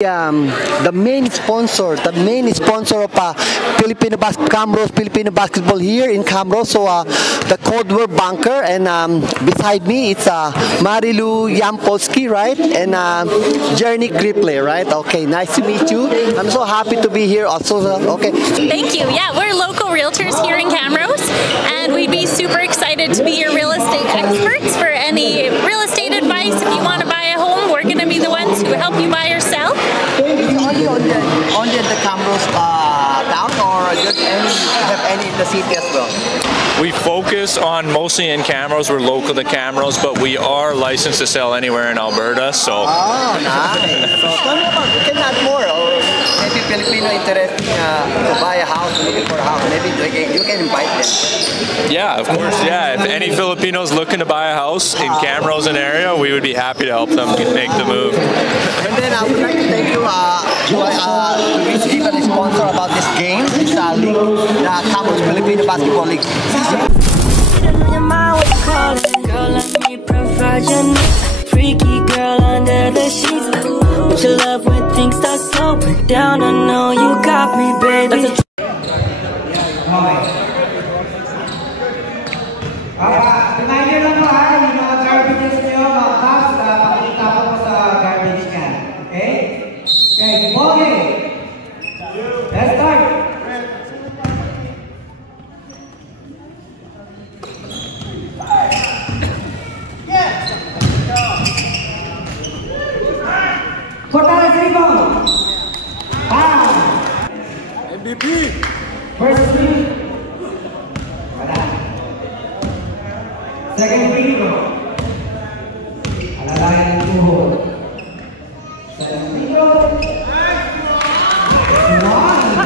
The main sponsor of Camrose Filipino basketball here in Camrose. So the code word Bunker, and beside me it's Marilu Yampolsky, right? And Journey Kriple, right? Okay, nice to meet you. I'm so happy to be here also. Okay. Thank you. Yeah, we're local realtors here in Camrose, and we'd be super excited to be your real estate experts for any real estate advice. If you want to buy a home, we're going to be the ones who help you buy or sell. Only at the Camrose town, or just have any in the city as well? We focus on mostly in Camrose. We're local to Camrose, but we are licensed to sell anywhere in Alberta. So. Oh, nice. So we can add more, or maybe Filipino interested to buy a house, looking for a house. Maybe you can invite them. Yeah, of course. Yeah, if any Filipinos looking to buy a house in Camrose and area, we would be happy to help them make the move. And then I would like to thank you to receive a sponsor about this game. It's the Camrose Filipino Basketball League. Freaky girl under the sheets. But you love when things start slowing down. I know you got me, baby. Reminder lang po ha, yung mga garbages nyo, mga cups, pakikita po sa garbage can. Okay? Okay, ball game. Let's start. Fortaleza rebound. Foul. MVP. First three. Second free throw. Alalayan ng tuhod. Second free throw. One.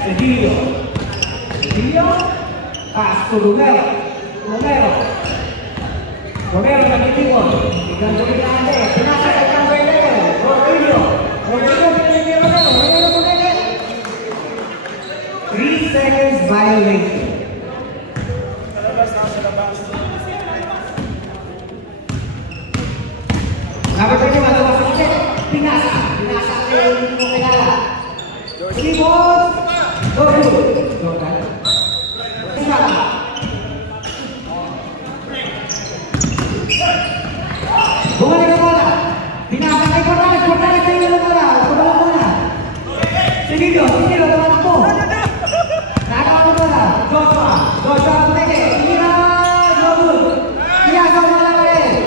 Cedillo. Pass to Romero. Romero nagtitikon. Tignan ko rin natin. Pinasa kay Cambrero. Rodrigo. Romero. 3 seconds violation. Number 21, lumabas sa set. Pinasa kay Mokilala. Three balls. Go good. Jordan. Pinasa. Bumalik ang bola. Pinasa kay Cortales. Cortales sa inyo ng bola. Tumalak muna. Cedillo, tumalak po. Nakaw ang bola. Joshua pumeke. Tira. Go good. Pinasa ang bola pa rin.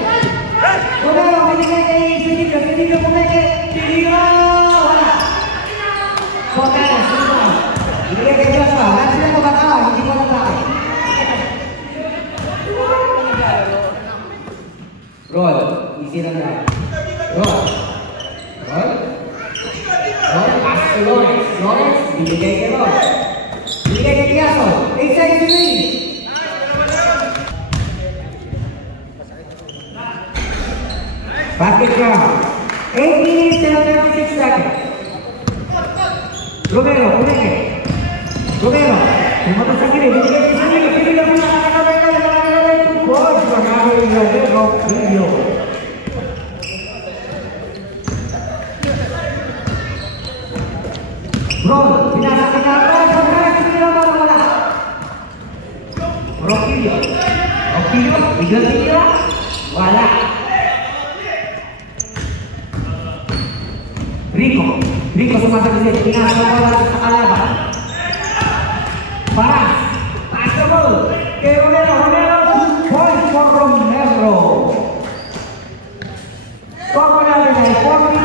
Romero, pinigay kay Cedillo pumeke. Tira. Wala. Cortales. Pinigay kay Joshua. Lahat sila mabatawa. Hindi ko nabakay. Roll. Easy lang yan. Roll. Pass to Lawrence. Binigay kay Roll. Binigay kay Tiaso. 8 seconds remaining. Basket count. 8 minutes and 36 seconds. Romero. Pumunta sa kiri. Binigay kay Cedillo. Cedillo po nakakabay na. Coach, magkakaroon yung Rodrigo. Ron, pinasa kinakaroon. Pagkakas Cedillo para wala. Rodrigo, biglang tira. Wala. Rico sumasagot. Pinasa ko wala sa kalaban. Paras. Pass the ball. Kay Romero. Point for Romero. Score natin ay 40.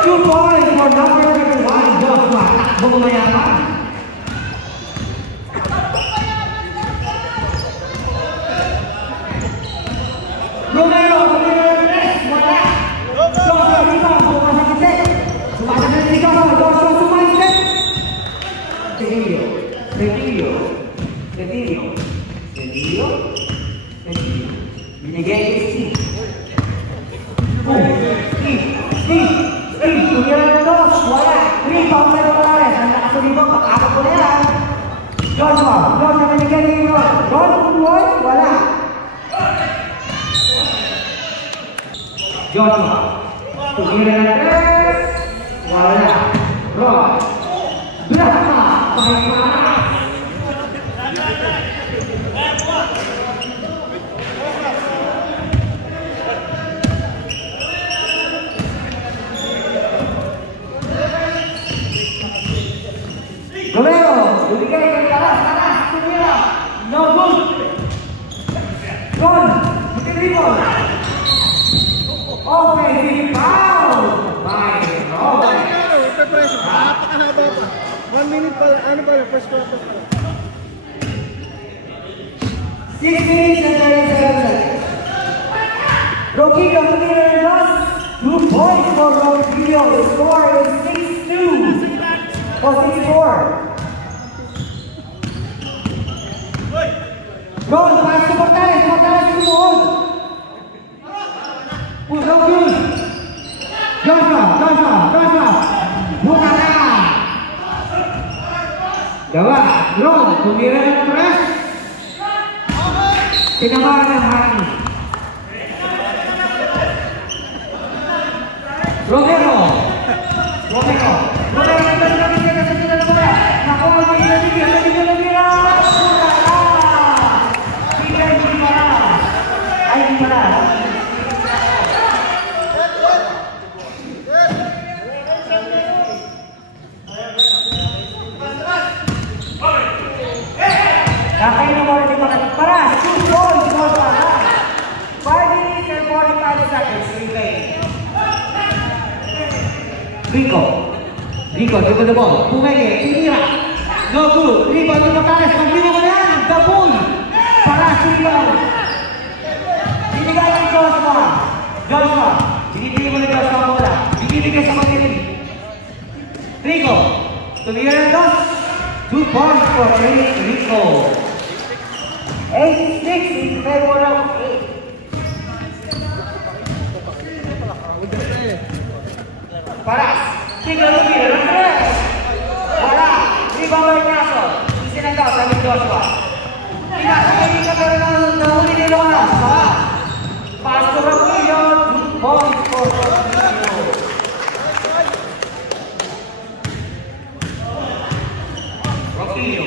2 points for number 1, Joshua. Takbong mayaman. Romero, wala. Joshua rebound, sumasakit. Joshua sumasakit. Cedillo. Binigay kay Steve. Steve, tumira ng dos, wala. Rebound na Morales, ang nakasulibang, pakakapos Pasok na yan. Joshua binigyan ni Ron. Ron, Boy, wala. Joshua. Tumira na tres. Wala. Ron. Brahma. Pahimana. Romero, bibigay ng taras, tumira. No good. Ron, dribble. Offensive foul. By Ron. Napakahaba pa. 1 minute pa, ano ba, first quarter pa. 6 minutes and 37 seconds. Roquillo tumira ng loss. 2 points for Roquillo. The score is 6-2. O 6-4. Ron, pass to Portales sumuot. Puso good. Joshua. Buka na. Gawa. Ron, tumira ng press. Tinamaan ng hangin. Romero. Kakay na mo rin para 2 points for Paras. 5 minutes and 45 seconds remaining. Rico, dribble the ball. Pumeli, tinira. No good. Rebound to Morales. Pag-dribble mo yan. The bull. Paras rebound. Binigay ng Joshua. Binibigay mo ng Joshua bola. Binibigay sa Magdalene. Rico, tumira ng dos. 2 points for Rico. 8-6 in favor of 8. Paras. Tinggal tumira ng tres. Wala. Rebound ng Naso. Isinagaw sa Joshua. Pinasakay ka pero nahuli ni Loras. Pass to Roquillo. 2 points for Roquillo.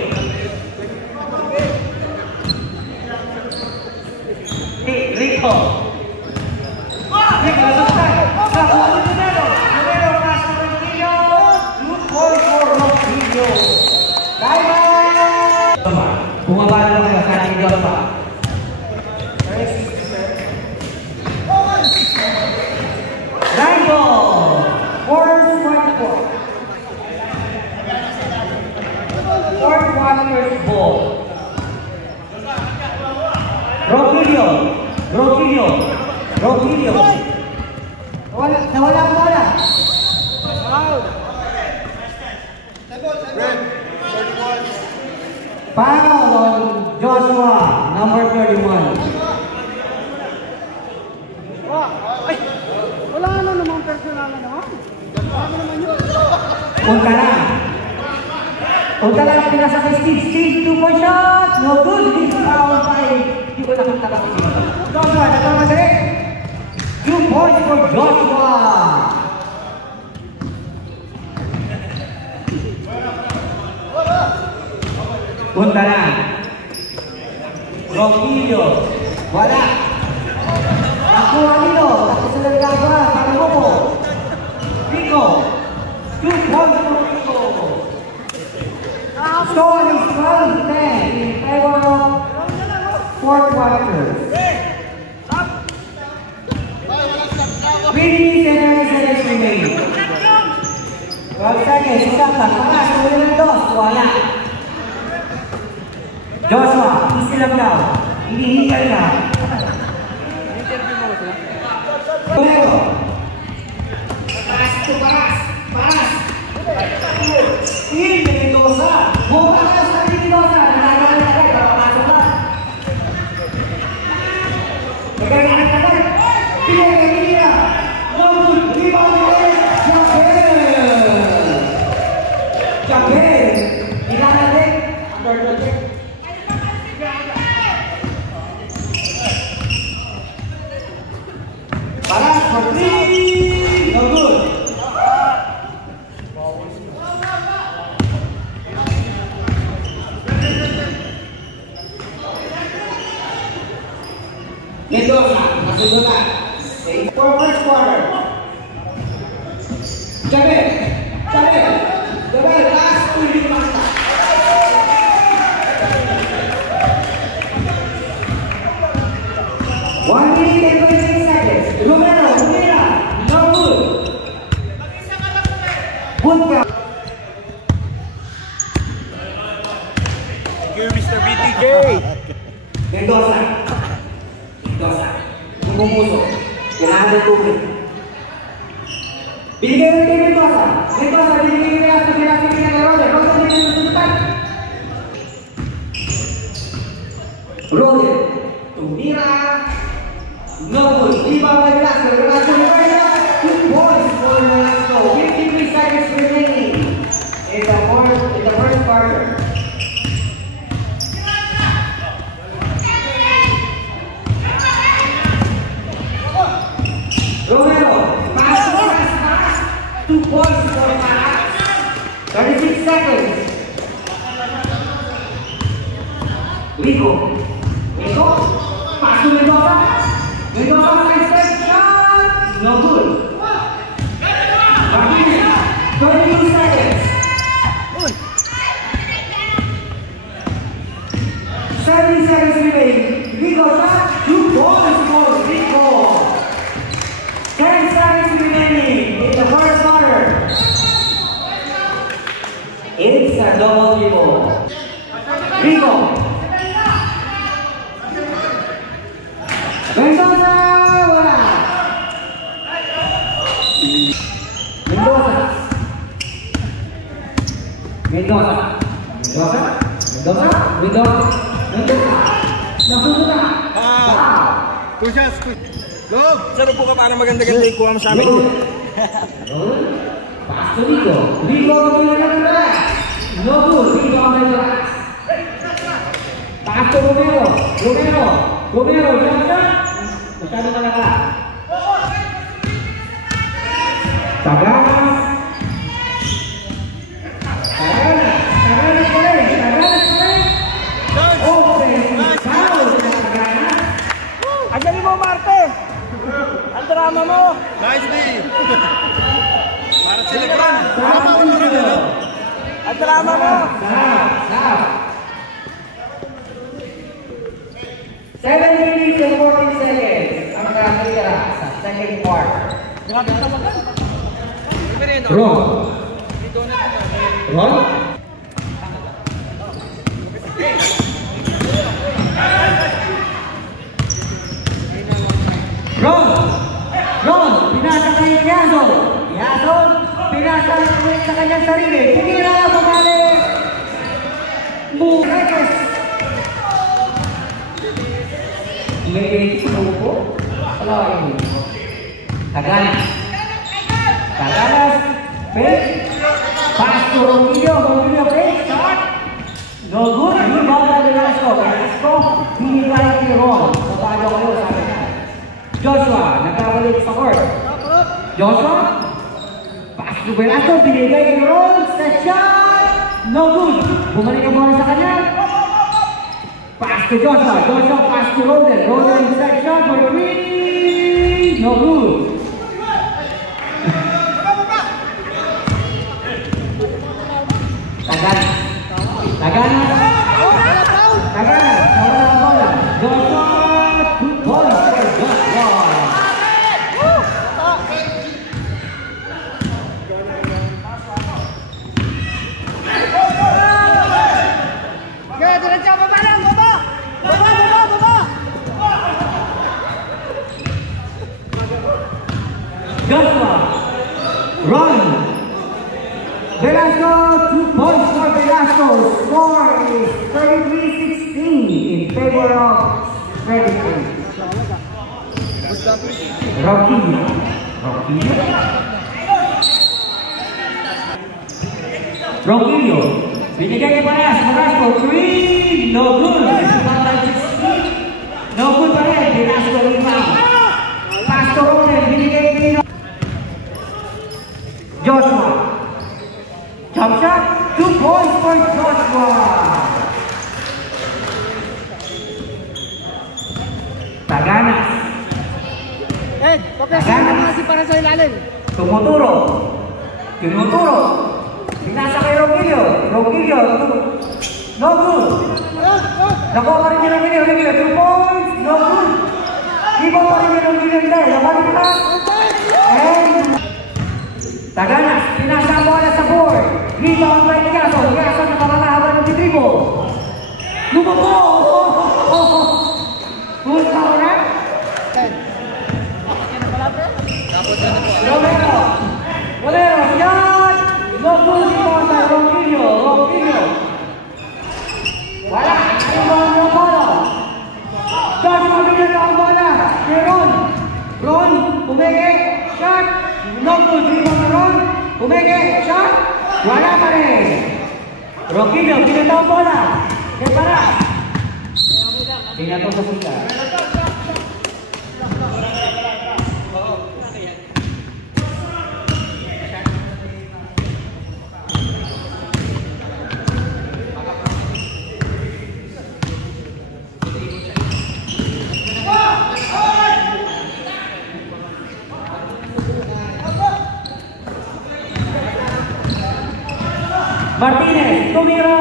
Rico. Romero pass to Roquillo. 2 points for Roquillo. Bumaba na lang kayo sa ating Joshua. Rico. 4th quarter's ball. Roquillo. Nawala ang bola. Foul on Joshua, number 31. Wala namang personal na naman. Ano naman yun? Punta lang pinasa kay Steve, 2-point shot. No good. This foul by. Hindi ko nakita ka kasi. Joshua, nagmamadali. 2 points for Joshua. Punta lang. Roquillo. Wala. Nakuha nito. Tapos sa nagagawa. Para mo. Rico. 2 points for Rico. Score is 12-10 in favor of 4th quarter. 3 minutes and 30 seconds remaining. 12 seconds. Isakta. Paras. Uli ng dos. Wala. Joshua. Easy lang daw. Hinihingal na. Romero. Paras. Steal ni Mendoza. Bukas na sa Mendoza. Nalagalan na rin. Papasok na. Nagagalan na rin. Pinagagin. Rebound ulit. Japel. Paras for 3. No good. Mendoza, nasunod na. For first quarter. Jabel, last 2 minutes basta. One minute and 26 seconds. Romero, no good. Good count. Thank you, Mr. BTK. Mendoza. Bumuso. Kailangan ng tubig. Binigay mo kay Mendoza. Binigay mo kay Mendoza. Roger. Tumira. No good. Iba by Velasco. Velasco. 2 points for Velasco. 53 seconds remaining in the first quarter. Romero, pass. 2 points for Paras. 36 seconds. Rico, pass to Mendoza. Mendoza, shot. No good. Martinez, 22 seconds. 70 seconds remaining. Rico, shot. 2 points for Rico. 10 seconds remaining in the first quarter. It's a double dribble. Rico. Mendoza, wala. Mendoza. Nasunod na. Push. Go! Saan po ka para maganda-ganda yung kuha mo sa amin? Pass to Rico. Rico, no good. Rico on the last. Pass to Romero. Jump shot. Magkano ka na ka? Taganas pa rin. Open. Foul sa Taganas. Agali mo, Marte! Ang drama mo! Nice day! Para sa Lebron! Ang drama mo! Stop! 7 minutes and 14 seconds ang nakatira sa second quarter. Ron! Pinasa kay Yazon. Pinasa sa kanyang sarili. Tinira, pumalik. Burekes. May suko. Alain. Taganas. Fake. Pass to Romilio, fake. Shot. No good. Rebound by Velasco. Binigay kay Ron. Sabado kayo sa akin. Joshua, nagkabalik sa court. Joshua, pass to Velasco, binigay kay Ron, set shot, no good. Bumalik ang bola sa kanya. Pass to Joshua, pass to Roden, set shot for 3, no good. Taganas, nawala ang bola. Joshua, 2 points for Joshua. Joshua, run. Velasco, 2 points for Velasco. Score is 33-16 in favor of Frederick. Roquillo. Binigay kay Velasco, 3. Tumuturo. Tinuturo. Pinasa kay Rogelio. Rogelio. No good. Nakuha pa rin niya Rogelio. Rogelio. 2 points. No good. Iba pa rin niya Rogelio. Labanin pa. And Taganas. Pinasa ang bola sa board. Rebound by Gaso. Gaso nakapakahabang ng dribble. Lumabo. Full counter. Romero. Bolero. Yan. No good. Rebound by Rogelio. Rogelio. Wala. Rebound ng bola. Josh Rogelio na ang bola. Ron. Ron. Umege. Shot. No good. Rebound na Ron. Umege. Shot. Wala pa rin. Rogelio. Pinata ang bola. Kaya para. Pinata sa sika. Martinez, tumira,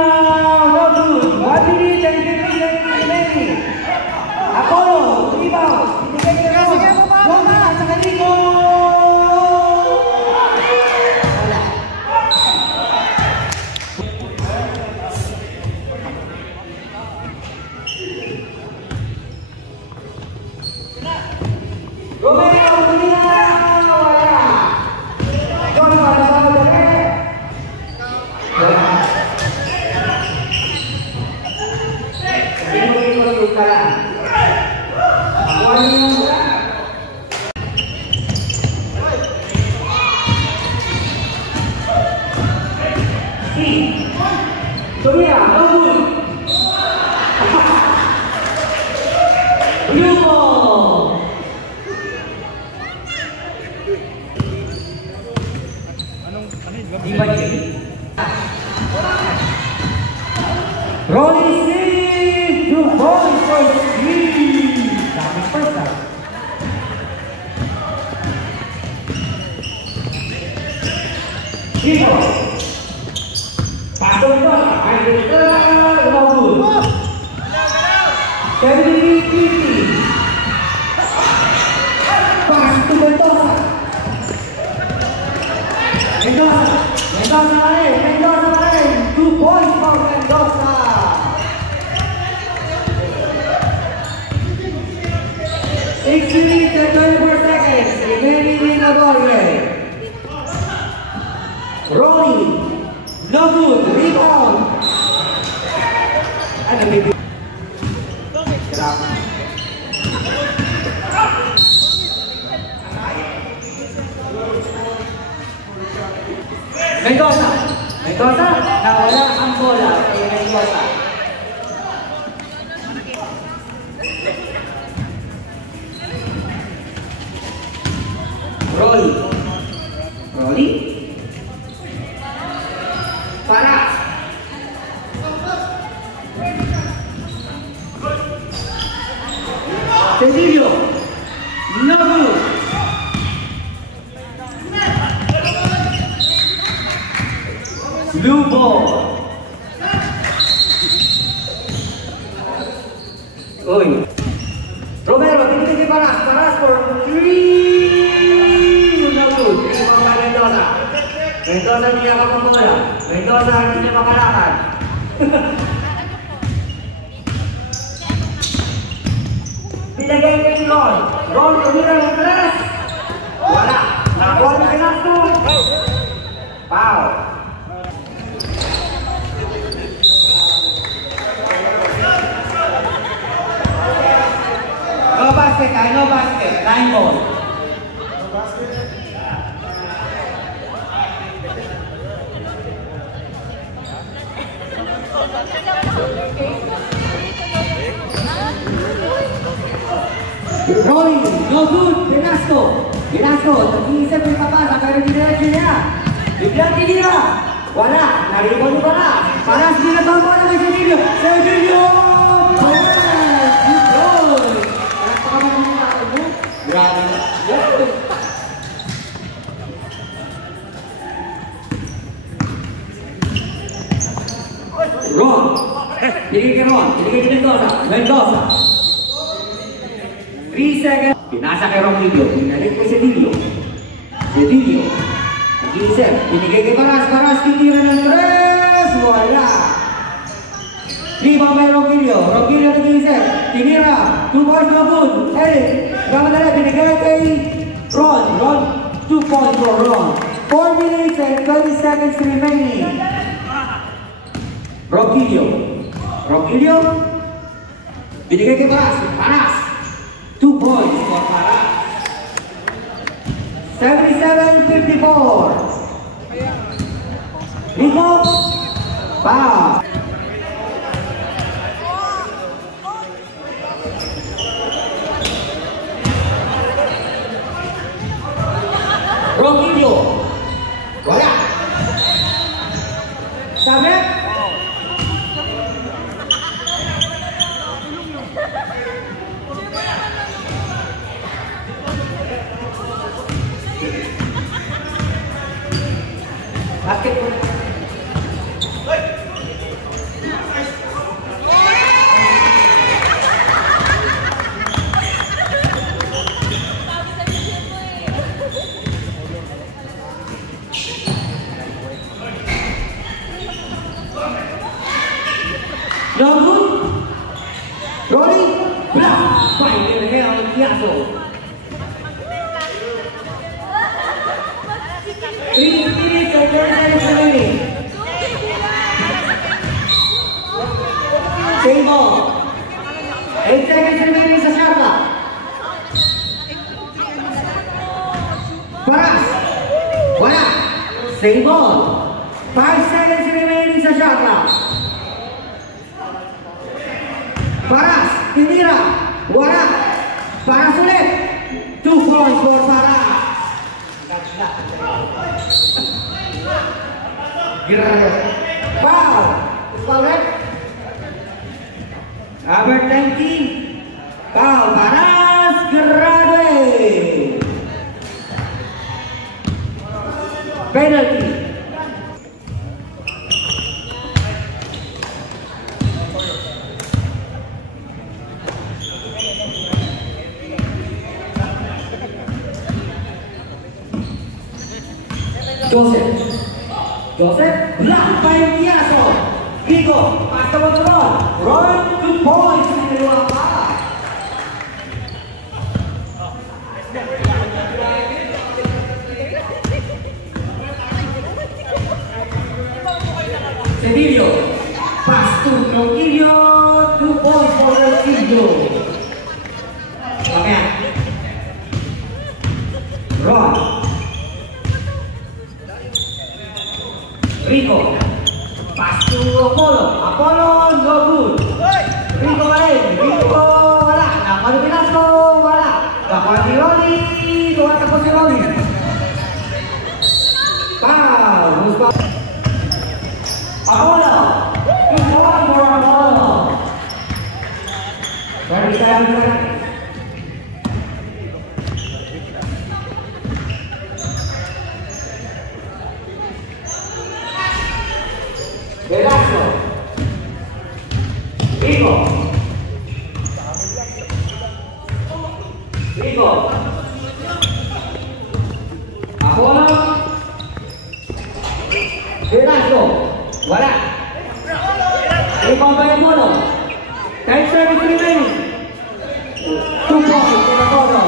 no good. 1 minute and 15 seconds remaining. Apollo, rebound. Ibigay ni Ron. Wala, sa kaliko. Wala. Romero, tumira. Wala. John, wala sa mga. Tumira, no good. Lugo. Rolling Steve, 2 points for Steve. Dami first time. Dito. Pasok ito. No good. 70-50. Pass to Mendoza. Mendoza. Mendoza pa rin. Mendoza pa rin. 2 points for Mendoza. 6 minutes and 24 seconds. Remaining in the ball game. Rolling. No good. Rebound. And a big. Mendoza. Mendoza. Nawala ang bola kay Mendoza. Rolly. Rolly. Para. Cecilio. No good. Blue ball. Uy. Romero, tingin Paras. Paras for 3. No good. Ini mga Mendoza. Mendoza niya kapamola. Mendoza hindi niya makalakad. Pinagay kay Ron. Ron, tumira ng 3. Wala. Nakuha ng Pinasco. Foul. No basket, no basket. 9 ball. Rolling, no good, Pinasco. Pinasco, nag-iisip yung kapasa, pero diretso niya. Biglang tinira. Wala, naribon mo na. Paras ginagawa mo na kay Sergio. Sergio! Grabe. Binigay kay Ron. Binigay kay Mendoza. Mendoza. 3 seconds. Pinasa kay Ronquillo. Pinalik kay Cedillo. Cedillo. Nag-iisip. Binigay kay Paras. Paras. Tinira ng 3. Wala. Rebound kay Ronquillo. Ronquillo nag-iisip. Tinira. 2 points na good. Eric. Gamadala. Binigay kay Ron. Ron. 2 points for Ron. 4 minutes and 20 seconds remaining. Ronquillo. Ronquillo. Binigay kay Paras. Paras. 2 points for Paras. 77-54. Rico. Foul. Ronquillo. Wala. Sabit. Basketball. No good. Rolling. Block. Fight in the hair of Piazzo. 3 minutes and 30 seconds remaining. Same ball. 8 seconds remaining sa shot clock. Paras. Wala. Same ball. 5 seconds remaining sa shot clock. Paras. Tinira. Wala. Paras ulit. 2 points for Paras. Foul. Foul red. Number 19. Foul. Paras. Graduate. Penalty. Joseph, block by Piazzo. Rico, pass the ball to Ron. Ron, 2 points sa dalawang para. Cedillo, pass to Ronquillo. 2 points for Ronquillo. Okay. Ron. Rico, pass to Apollo. Apollo, no good. Rico balik. Rico wala. Nakuha ni Pinasco, wala. Nakuha ni Ronnie. Tumatakbo si Ronnie. Foul. Apollo. Good one for Apollo. 27 seconds. Velasco. Rico. Rico. Apollo. Velasco. Wala. Rebound by Apollo. 10 seconds remaining. 2 points for Apollo.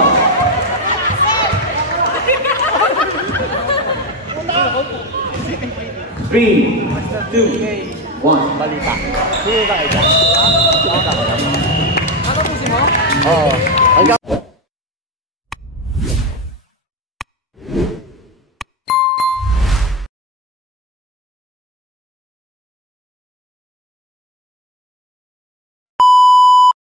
Three, 2, 1. Balita. Sino ba kayo dyan? Ano po si mo? Oo.